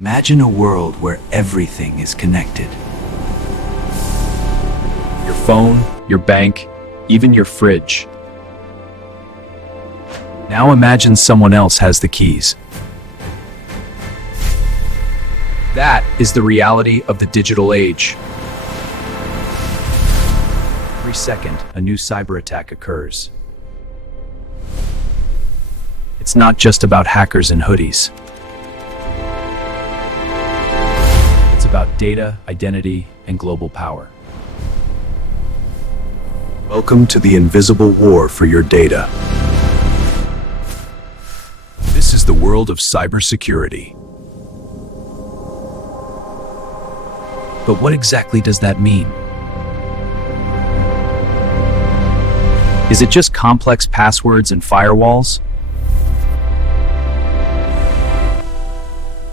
Imagine a world where everything is connected. Your phone, your bank, even your fridge. Now imagine someone else has the keys. That is the reality of the digital age. Every second, a new cyber attack occurs. It's not just about hackers in hoodies. It's about data, identity, and global power. Welcome to the invisible war for your data. This is the world of cybersecurity. But what exactly does that mean? Is it just complex passwords and firewalls?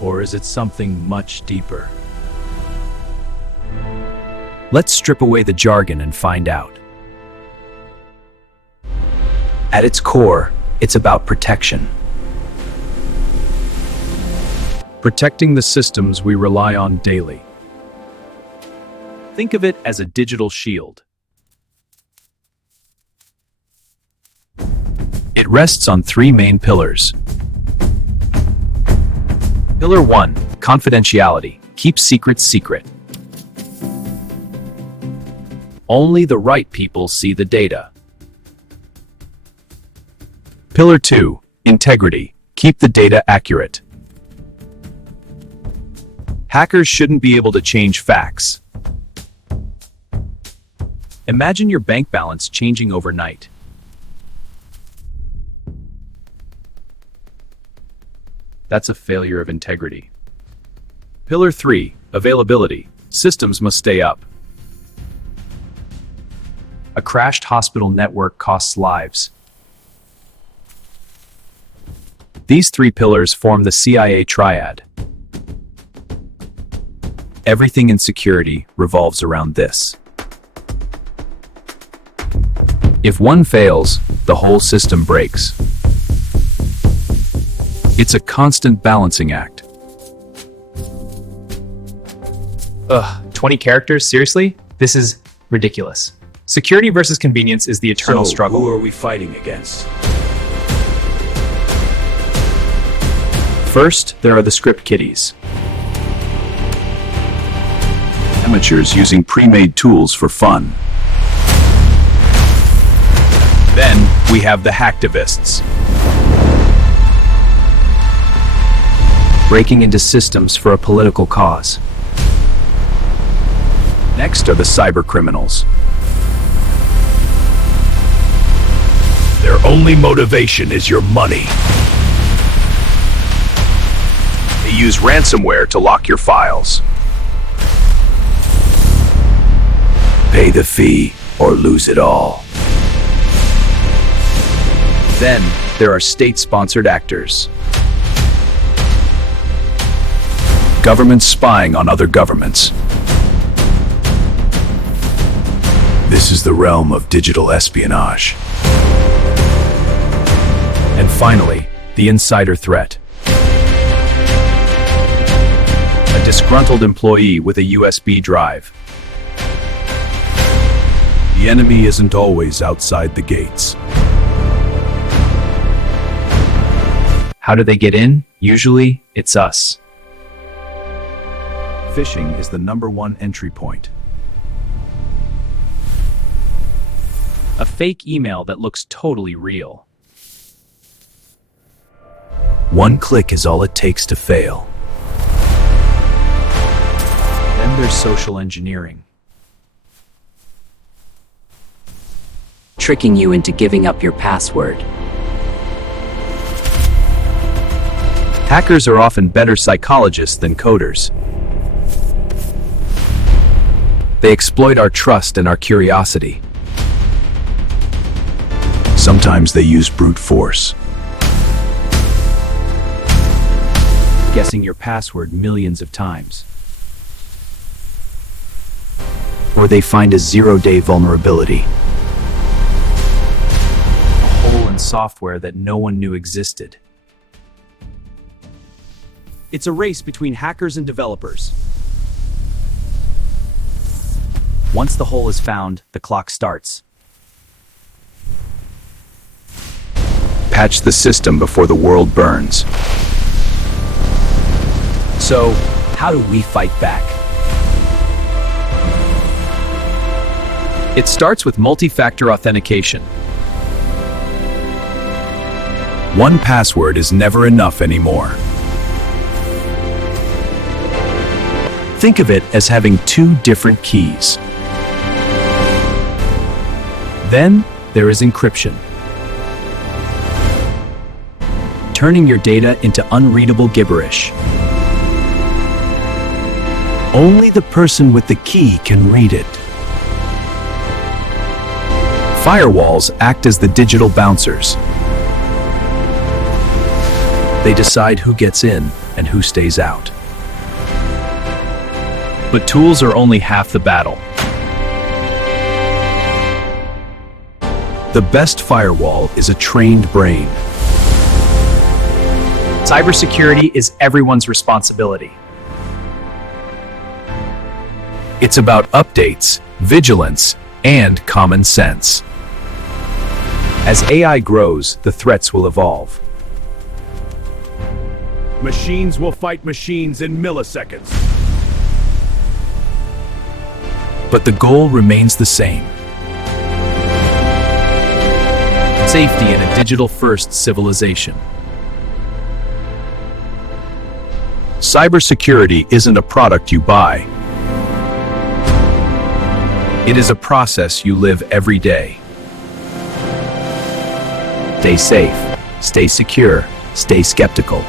Or is it something much deeper? Let's strip away the jargon and find out. At its core, it's about protection. Protecting the systems we rely on daily. Think of it as a digital shield. It rests on three main pillars. Pillar 1, confidentiality. Keep secrets secret. Only the right people see the data. Pillar 2, integrity. Keep the data accurate. Hackers shouldn't be able to change facts. Imagine your bank balance changing overnight. That's a failure of integrity. Pillar 3, availability. Systems must stay up. A crashed hospital network costs lives. These three pillars form the CIA Triad. Everything in security revolves around this. If one fails, the whole system breaks. It's a constant balancing act. 20 characters? Seriously? This is ridiculous. Security versus convenience is the eternal struggle. Who are we fighting against? First, there are the script kiddies. Amateurs using pre-made tools for fun. Then, we have the hacktivists. Breaking into systems for a political cause. Next are the cyber criminals. Their only motivation is your money. They use ransomware to lock your files. Pay the fee or lose it all. Then, there are state-sponsored actors. Governments spying on other governments. This is the realm of digital espionage. And finally, the insider threat. A disgruntled employee with a USB drive. The enemy isn't always outside the gates. How do they get in? Usually, it's us. Phishing is the #1 entry point. A fake email that looks totally real. One click is all it takes to fail. Then there's social engineering. Tricking you into giving up your password. Hackers are often better psychologists than coders. They exploit our trust and our curiosity. Sometimes they use brute force. Guessing your password millions of times. Or they find a zero-day vulnerability. A hole in software that no one knew existed. It's a race between hackers and developers. Once the hole is found, the clock starts. Patch the system before the world burns. So, how do we fight back? It starts with multi-factor authentication. One password is never enough anymore. Think of it as having two different keys. Then there is encryption. Turning your data into unreadable gibberish. Only the person with the key can read it. Firewalls act as the digital bouncers. They decide who gets in and who stays out. But tools are only half the battle. The best firewall is a trained brain. Cybersecurity is everyone's responsibility. It's about updates, vigilance, and common sense. As AI grows, the threats will evolve. Machines will fight machines in milliseconds. But the goal remains the same. Safety in a digital-first civilization. Cybersecurity isn't a product you buy. It is a process you live every day. Stay safe, stay secure, stay skeptical.